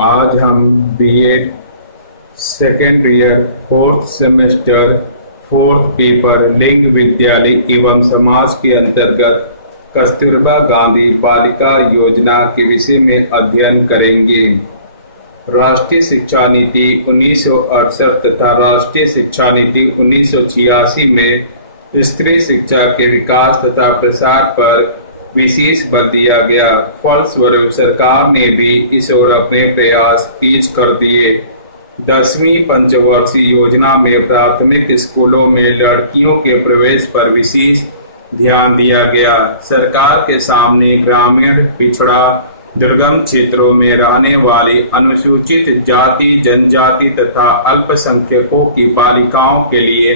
आज हम BEd second year fourth semester fourth paper लिंग विद्यालय एवं समाज के अंतर्गत कस्तूरबा गांधी बालिका योजना के विषय में अध्ययन करेंगे। राष्ट्रीय शिक्षा नीति 1968 तथा राष्ट्रीय शिक्षा नीति 1986 में स्त्री शिक्षा के विकास तथा प्रसार पर विशेष बल दिया गया। फलस्वरूप सरकार ने भी इस ओर अपने प्रयास तेज कर दिए। 10वीं पंचवर्षीय योजना में प्राथमिक स्कूलों में लड़कियों के प्रवेश पर विशेष ध्यान दिया गया। सरकार के सामने ग्रामीण, पिछड़ा, दुर्गम क्षेत्रों में रहने वाली अनुसूचित जाति, जनजाति तथा अल्पसंख्यकों की बालिकाओं के लिए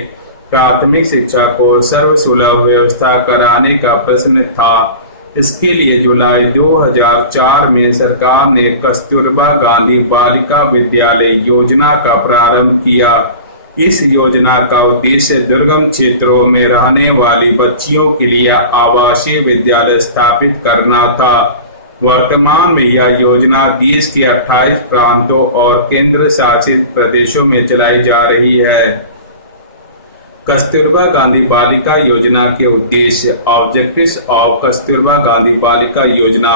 प्राथमिक शिक्षा को सर्वसुलभ व्यवस्था कराने का प्रश्न था। इसके लिए जुलाई 2004 में सरकार ने कस्तूरबा गांधी बालिका विद्यालय योजना का प्रारंभ किया। इस योजना का उद्देश्य दुर्गम क्षेत्रों में रहने वाली बच्चियों के लिए आवासीय विद्यालय स्थापित करना था। वर्तमान में यह योजना देश के 28 प्रांतों और केंद्र शासित प्रदेशों में चलाई जा रही है। कस्तूरबा गांधी बालिका योजना के उद्देश्य, ऑब्जेक्टिव्स ऑफ कस्तूरबा गांधी बालिका योजना।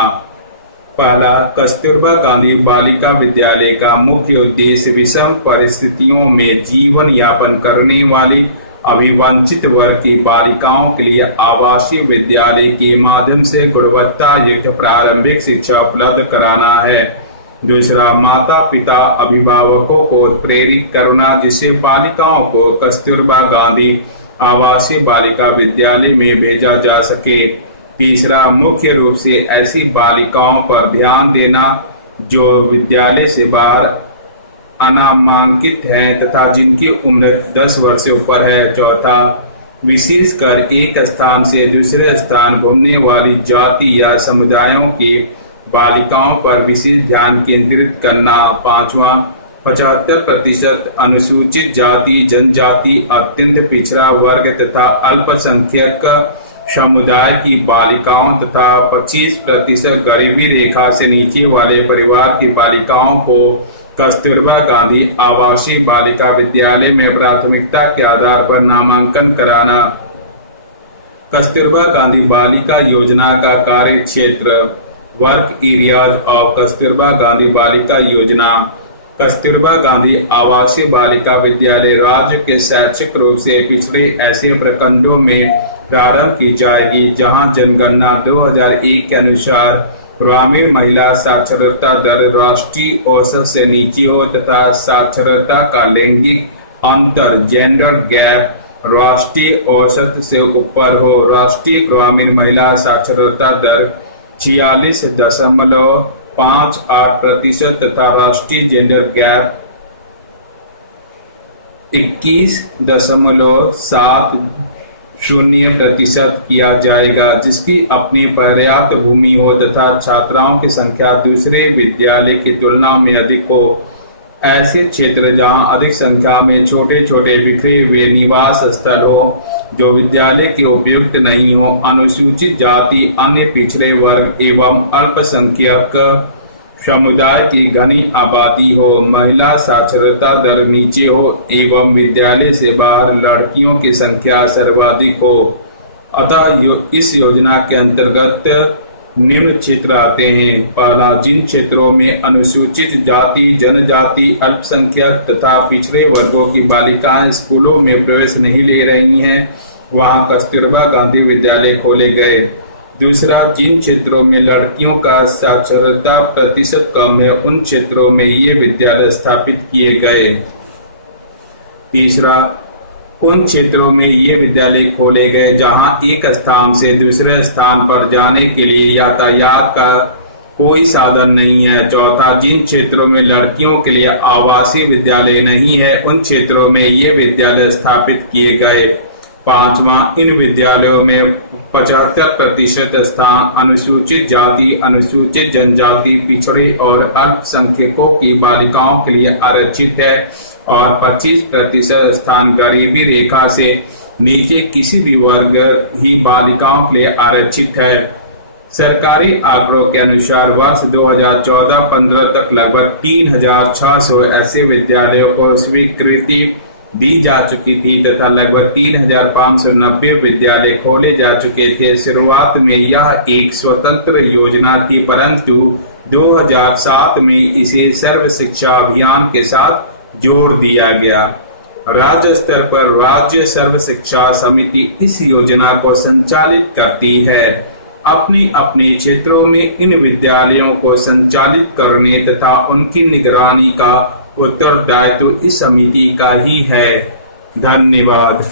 पहला, कस्तूरबा गांधी बालिका विद्यालय का मुख्य उद्देश्य विषम परिस्थितियों में जीवन यापन करने वाली अभिवंचित वर्ग की बालिकाओं के लिए आवासीय विद्यालय के माध्यम से गुणवत्ता युक्त प्रारंभिक शिक्षा उपलब्ध कराना है। दूसरा, माता पिता अभिभावकों को प्रेरित करना जिससे बालिकाओं को कस्तूरबा गांधी आवासीय बालिका विद्यालय में भेजा जा सके। तीसरा, मुख्य रूप से ऐसी बालिकाओं पर ध्यान देना जो विद्यालय से बाहर अनामांकित हैं तथा जिनकी उम्र 10 वर्ष से ऊपर है। चौथा, विशेषकर एक स्थान से दूसरे स्थान घूमने वाली जाति या समुदायों की बालिकाओं पर विशेष ध्यान केंद्रित करना। पांचवा, 75% अनुसूचित जाति, जनजाति, अत्यंत पिछड़ा वर्ग तथा अल्पसंख्यक समुदाय की बालिकाओं तथा 25% गरीबी रेखा से नीचे वाले परिवार की बालिकाओं को कस्तूरबा गांधी आवासीय बालिका विद्यालय में प्राथमिकता के आधार पर नामांकन कराना। कस्तूरबा गांधी बालिका योजना का कार्य क्षेत्र, work areas of Kasturba Gandhi बालिका योजना। कस्तूरबा गांधी आवासीय बालिका विद्यालय राज्य के शैक्षिक रूप से पिछड़े ऐसे प्रखंडों में प्रारंभ की जाएगी जहां जनगणना 2001 के अनुसार ग्रामीण महिला साक्षरता दर राष्ट्रीय औसत से नीचे हो तथा साक्षरता का लैंगिक अंतर, जेंडर गैप, राष्ट्रीय औसत से ऊपर हो। राष्ट्रीय ग्रामीण महिला साक्षरता दर 46.58% तथा राष्ट्रीय जेंडर गैप 21.70% किया जाएगा, जिसकी अपनी पर्याप्त भूमि हो तथा छात्राओं की संख्या दूसरे विद्यालय की तुलना में अधिक हो। ऐसे क्षेत्र जहां अधिक संख्या में छोटे छोटे बिखरे हुए निवास स्थल हो जो विद्यालय के उपयुक्त नहीं हो, अनुसूचित जाति, अन्य पिछड़े वर्ग एवं अल्पसंख्यक समुदाय की घनी आबादी हो, महिला साक्षरता दर नीचे हो एवं विद्यालय से बाहर लड़कियों की संख्या सर्वाधिक हो। अतः इस योजना के अंतर्गत निम्न क्षेत्र आते हैं। पहला, जिन क्षेत्रों में अनुसूचित जाति, जनजाति, अल्पसंख्यक तथा पिछड़े वर्गों की बालिकाएं स्कूलों में प्रवेश नहीं ले रही हैं, वहां कस्तूरबा गांधी विद्यालय खोले गए। दूसरा, जिन क्षेत्रों में लड़कियों का साक्षरता प्रतिशत कम है, उन क्षेत्रों में ये विद्यालय स्थापित किए गए। तीसरा, उन क्षेत्रों में ये विद्यालय खोले गए जहां एक स्थान से दूसरे स्थान पर जाने के लिए यातायात का कोई साधन नहीं है। चौथा, जिन क्षेत्रों में लड़कियों के लिए आवासीय विद्यालय नहीं है, उन क्षेत्रों में ये विद्यालय स्थापित किए गए। पांचवा, इन विद्यालयों में 75% स्थान अनुसूचित जाति, अनुसूचित जनजाति, पिछड़े और अल्पसंख्यकों की बालिकाओं के लिए आरक्षित है और 25% स्थान गरीबी रेखा से नीचे किसी भी वर्ग ही बालिकाओं के लिए आरक्षित है। सरकारी आंकड़ों के अनुसार वर्ष 2014-15 तक लगभग 3,600 ऐसे विद्यालयों को स्वीकृति दी जा चुकी थी तथा लगभग 3,590 विद्यालय खोले जा चुके थे। शुरुआत में यह एक स्वतंत्र योजना थी, परंतु 2007 में इसे सर्व शिक्षा अभियान के साथ जोड़ दिया गया। राज्य स्तर पर राज्य सर्व शिक्षा समिति इस योजना को संचालित करती है। अपने अपने क्षेत्रों में इन विद्यालयों को संचालित करने तथा उनकी निगरानी का उत्तरदायित्व इस समिति का ही है। धन्यवाद।